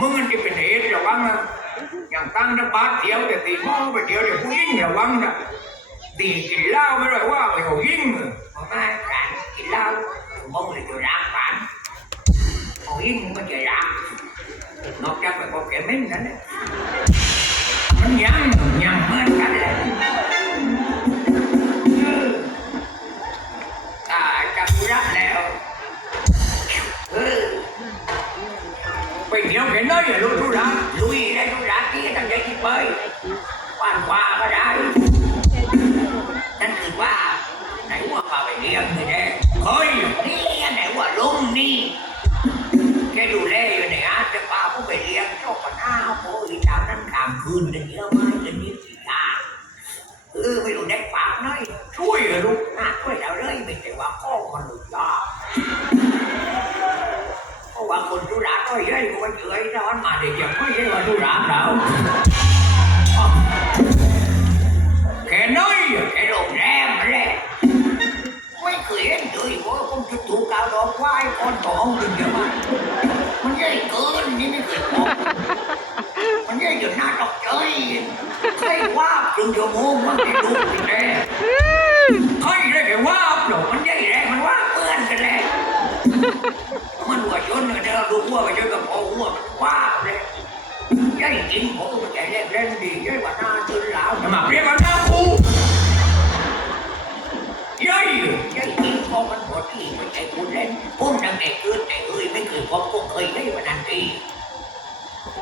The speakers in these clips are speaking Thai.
มึงมันจะเป็นเหตุระวังนะอย่างตั้งนักบาดเดียวแต่ตีหม้อไปเดียวเดี๋ยวผู้หญิงระวังนะตีกินเหล้าไม่ได้ว่าไปเขายิ่งมาไม่การกินเหล้าผมมองเลยจะรักกันเขายิ่งมันจะรักนอกจากไปพบแกมิ้นนั่นแหละมันยัง ไปเที่ยวกันเลยลูกทุรักลุยได้ทุรักที่ตั้งใจคิดไปว่านกว่าก็ได้นั่นคือว่าไหนว่าพาไปเลี้ยงเลยแน่เฮ้ยนี่ไหนว่าลุงนี่แค่ดูแลอยู่ไหนอาจจะพาผู้ไปเลี้ยงชอบกันหน้าโอ้ยตามนั้นตามคืนเดี๋ยวไม่เดี๋ยวนี้สิตาเออไม่รู้ได้ฝากน่อยช่วยเหรอลูกน่าช่วยเราเลยไม่ใช่ว่าพ่อมันหลุดยา คนธุระก็เยอะกว่าเฉยร้อนมาเดี๋ยวจะไม่ใช่ว่าธุระเราแค่น้อยแค่โรงแรมนั่นแหละไม่เคยเห็นเลยว่าผมจะถูกกาวดอกไม้ก้อนทองถึงเยอะมากมันใหญ่เกินนี่ไม่เคยพบมันใหญ่จนหน้าตกใจใช่ว่าถึงชั่วโมงมันไม่รู้สิแน่ใครได้คว่าหรอกมันใหญ่แรงมันว่าเพื่อนกันแหละ มันหัวชนกันเด้อดูหัวไปจนกับพอหัวมันว้าวเลยยัยจริงผมมันใจเล่นเล่นดียัยว่าหน้าตื่นหลาวจะมาเรียกว่าหน้าคูยัยยัยจริงพอมันหัวที่มันใจคุณเล่นผมตั้งแต่เกิดแต่เอ้ยไม่เคยพบก็เคยได้วันนั้นที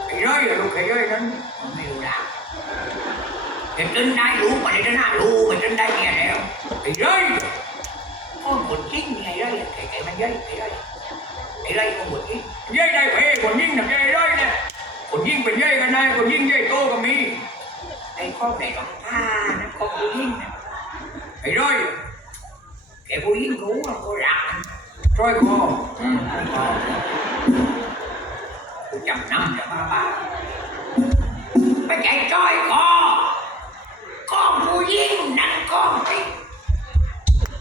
ไอ้ยัยลูกไอ้ยัยนั้นมันไม่รู้ละแต่จนได้รู้มาเลยนะรู้มันจนได้เนี่ยแล้วไอ้ยัยพ่อคนจริงไงยัยไอ้ไอ้มันยัยไอ้ยัยไอ้ไรก็หมดนี่ย่ายได้เพคนยิ่งทำย่ายไรเนี่ยคนยิ่งเป็นย่ายกันได้คนยิ่ง ย่ายโตก็มีไอ้ข้อไหนก็ท่านะข้อผู้ยิ่งนะไอ้ไรแกผู้ยิ่งรู้ว่าเขาหลักร้อยคออืมร้อยคอกูจำน้ำจ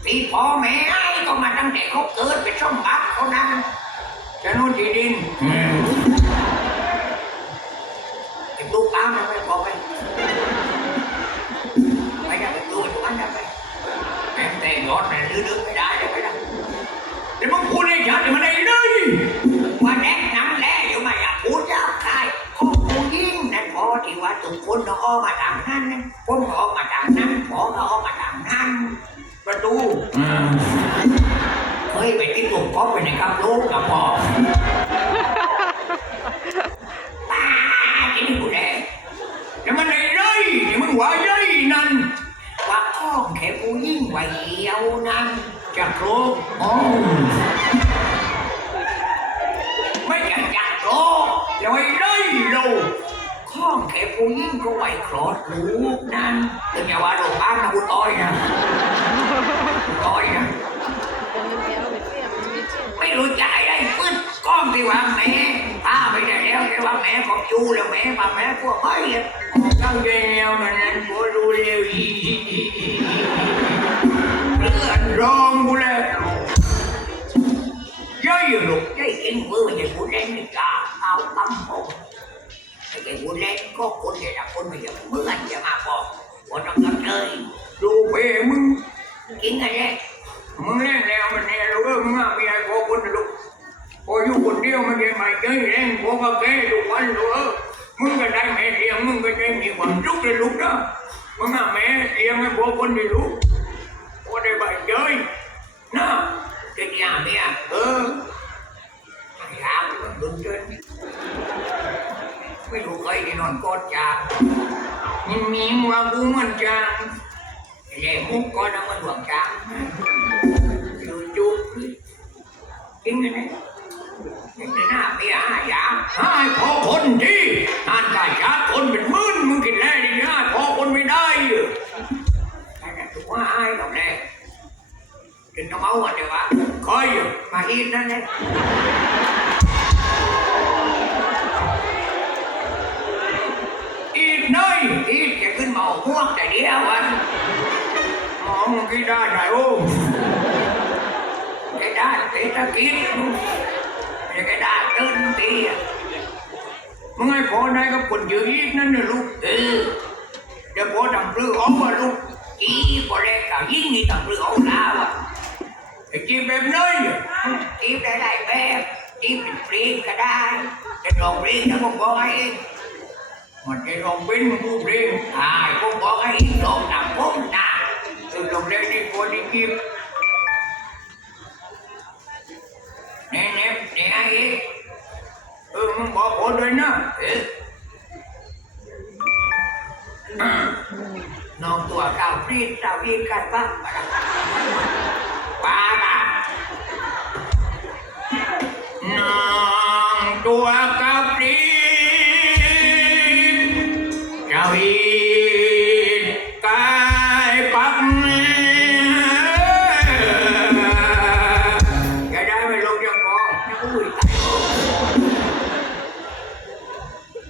ที่พ่อแม่ให้ก็มาตั้งแต่เขาเกิดเป็นสมบัติเขานั้นจะนู่นที่ดินเก็บลูกตามไปบอกไปไปจะไปดูทุกอันจะไปแม่แต่ยอดมันลื้อๆไม่ได้เประตูเฮ้ยไปกินหมูกรอบไปในครับลูกกับพ่อป้าจะนี่กูแดงแต่มันไอ้ไรนี่มึงว่าใหญ่นั่นว่าข้องแค่ผู้ยิ่งไหวเหียวนั่นจะโครกโอ้ไม่อยากจัดโครกแล้วไอ้ไรเราข้องแค่ผู้ยิ่งก็ไหวคลอดลูกนั่นถึงอย่าว่าโรงพยาบาลนะกูต้ ม่ของจูแล้วแม่มาแม่พวกไม่เลยตั้งใจแล้วมันนั้นพอรู้เร็วอีเลือดร้องกูเลยย่อยลูกย่อยกินมือมันจะพูดเล่นไม่ก พูดเล่นก็คนเดียวละคนไม่ใช่เมื่อนจะมาบอกว่าต้องกันเลยดูเป้มึงกินกันเลยมึงเล่นแล้วมันแน่รู้เออมึงอะมีอะไรพอคนนะลูกพออยู่คนเดียวมันยังไม่เจอแรงพอกับแกทุกวันรู้เออมึงก็ได้แม่เลี้ยงมึงก็ได้มีความสุขเลยลูกนะมึงอะแม่เลี้ยงให้พอคนได้ลูกพอได้ใบเจยนะเด็กยาเมียเออไอ้ยามมันดุนเกินไม่รู้ใครที่นอนกอดจางมีมีว่ากูมันจางไอ้เล่มุกก็นั่งมันหวงจางอยู่จุดกินกัน ไหมยังจะหน้าเมียห้าอย่างห้าพอคนที่อ่านกายชาติคนเป็นหมื่นมึงกินแน่ดีนะพอคนไม่ได้เหรอนั่นแหละถูกว่าอายหรอกแน่กินน้ำเอาอะเดี๋ยววะคอยอยู่มาอีกนั่นแหละอีกหน้อยอีกจะขึ้นมาเอาม่วงแต่เดียววันมองมึงกี่ได้ไหนโอ้ cái đá để ta kiếm cái đá đơn thì มึงให้พอได้กับคนเยอะอีกนั่นนะลูกเออเดี๋ยวพอทำปลื้อเอาอะลูกอีพอแรกก็ยิ่งนี่ทำปลื้อเอาแล้วอะไอ้จีบแบบน้อยเนี่ยจีบได้หลายแบบจีบเป็นปรีก็ได้จะลองปรียนะผมบอกให้เองมันจะลองเป็นผู้ปรีอ่าผมบอกให้เองลองทำผมนะคือลองเล่นนี่คนที่จีบ น้องตัวเก่าปรีดเจ้าอีกกันบ้างปะล่ะป้าบ้าน้องตัวเก่าปรีดเจ้าอีกกายปักอย่าได้ไม่ลงยังพออุ้ยตาย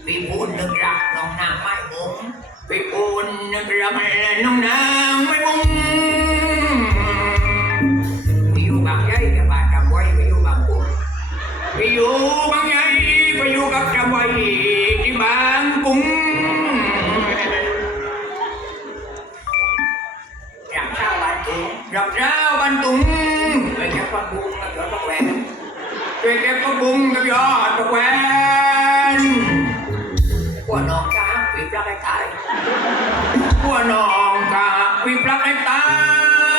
พี่พูดนึกรักน้องนางไม่บุ้งพี่พูดนึกรักน้องนางไม่ บุ้งพี่อยู่บางใหญ่กับบ้านจำไว้พี่อยู่บางกุ้งพี่อยู่บางใหญ่พี่อยู่กับจำ กาวิบลักให้ตายหัวน้องกาวิบลักให้ตา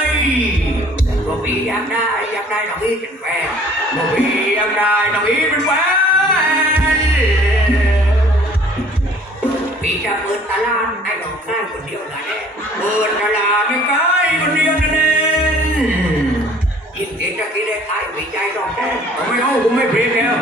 ยบ่มีอยากได้อยากได้น้องอีเป็นแฟนบ่มีอยากได้น้องอีเป็นแฟนพี่จะเปิดตลาดให้น้องค่ายคนเดียวนะเนี่ยเปิดตลาดให้ค่ายคนเดียวนะเนี่ยยิ่งเก่งจะกินได้ตายมีใจรองแท้ไม่เอาผมไม่เพลงแล้ว